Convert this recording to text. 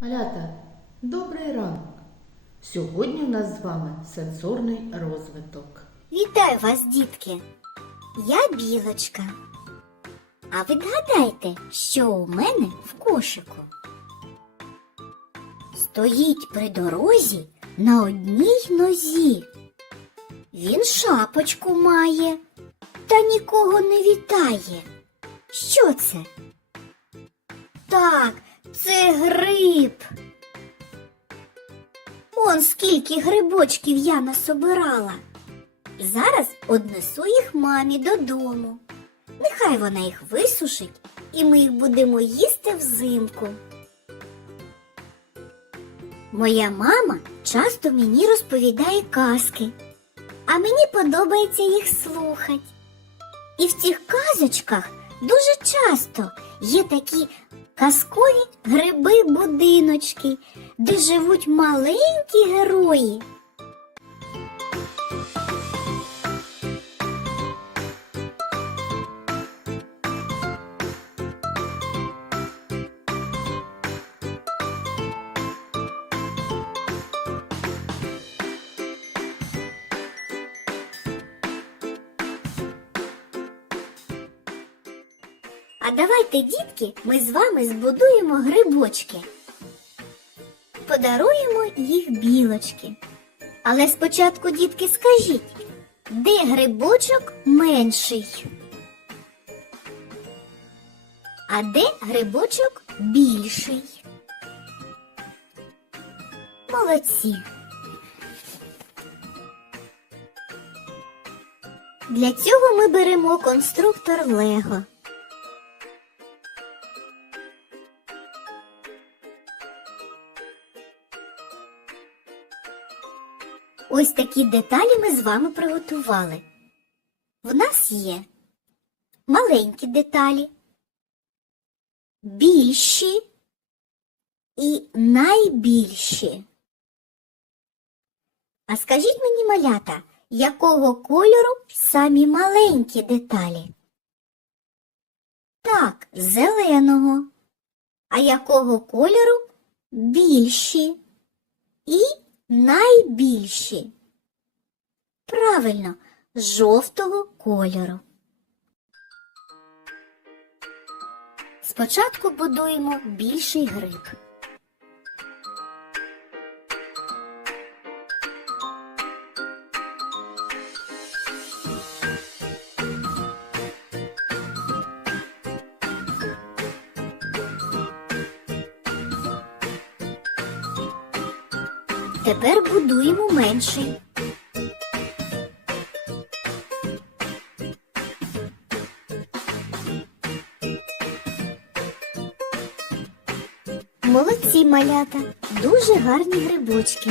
Малята, добрий ранок! Сьогодні у нас з вами сенсорний розвиток. Вітаю вас, дітки! Я білочка. А ви гадайте, що у мене в кошику? Стоїть при дорозі на одній нозі. Він шапочку має та нікого не вітає. Що це? Так, гриб. Он скільки грибочків я насобирала. Зараз однесу їх мамі додому. Нехай вона їх висушить, і ми їх будемо їсти взимку. Моя мама часто мені розповідає казки, а мені подобається їх слухати. І в цих казочках дуже часто є такі казкові гриби-будиночки, де живуть маленькі герої А давайте, дітки, ми з вами збудуємо грибочки. Подаруємо їх білочки. Але спочатку, дітки, скажіть, де грибочок менший? А де грибочок більший? Молодці. Для цього ми беремо конструктор Лего. Ось такі деталі ми з вами приготували. В нас є маленькі деталі, більші і найбільші. А скажіть мені, малята, якого кольору самі маленькі деталі? Так, зеленого. А якого кольору більші і найбільші? Правильно, жовтого кольору. Спочатку будуємо більший гриб. Тепер будуємо менший. Молодці малята, дуже гарні грибочки.